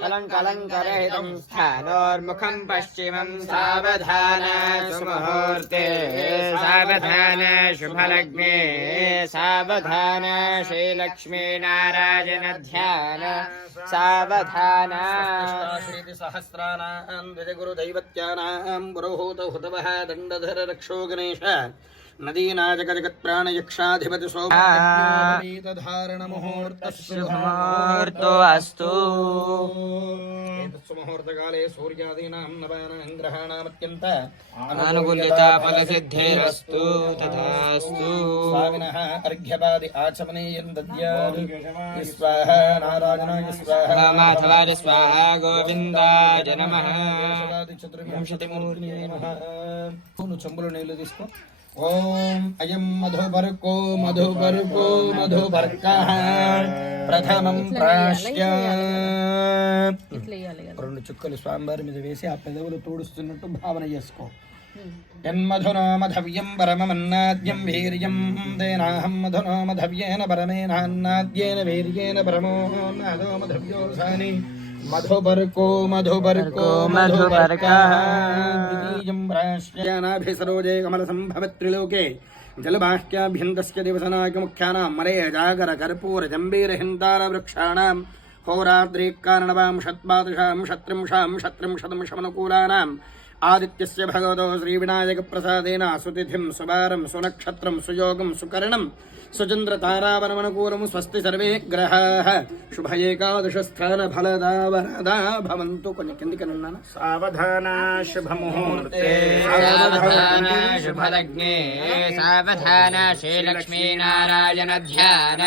अलङ्कलङ्करहितं स्थानोर्मुखं पश्चिमं सावधान सुमुहूर्ते सावधान शुभलग्ने सावधान श्रीलक्ष्मीनारायण ध्यान सावधान सहस्राणां द्विजगुरुदैवत्यानां पुरोहूत हुतवः दण्डधर रक्षो गणेश नदीनाजगजगत्प्राणयक्षाधिपति मुहूर्तो अस्तु सुमुहूर्तकाले सूर्यादीनां नवानां ग्रहाणामत्यन्त अनुकूल्यता फलसिद्धिरस्तु तथास्तु स्वामिनः अर्घ्यपादि आचमनीयं दद्यात् स्वाहा नारायणाय स्वाहा माधवाय स्वाहा गोविन्दाय नमः चतुर्विंशतिमूर्तये नमः చెంబులో నీళ్లు తీసుకో ఓం అయం మధుపర్కో మధుపర్కో మధుపర్కః ప్రథమం ప్రాశ్య రెండు చుక్కలు స్వామివారి మీద వేసి ఆ పెదవులు తోడుస్తున్నట్టు భావన చేసుకో యన్మధునో మధవ్యం పరమమన్నాద్యం వీర్యం తేనాహం మధునో మధవ్యేన పరమేనాన్నాద్యేన వీర్యేన పరమో నాదో మధవ్యోసాని మధుపర్కో మధుపర్కో మధుపర్కః సరోజే కమల సంభవత్రిలోకే జలబాహ్యాభ్యంతస్య దివసనాయకముఖ్యానాం మరే జాగర కర్పూర జంబీర హింతార వృక్షాణాం హోరాద్రీకారణవాం షత్పాదశాం షత్రింషాం షత్రింశతం శమనకూలానాం ఆదిత్యస్య భగవతో శ్రీవినాయక ప్రసాదేన సుతిథిం సువారం సునక్షత్రం సుయోగం సుకరణం సుచంద్ర తారావరమనుకూలం స్వస్తి సర్వే గ్రహాః శుభ ఏకాదశ స్థాన ఫలదా వరదా భవంతు. కొన్ని కిందికనున్నాను. సావధాన శుభముహూర్తే సావధాన శుభలగ్నే సావధాన శ్రీలక్ష్మీనారాయణ ధ్యాన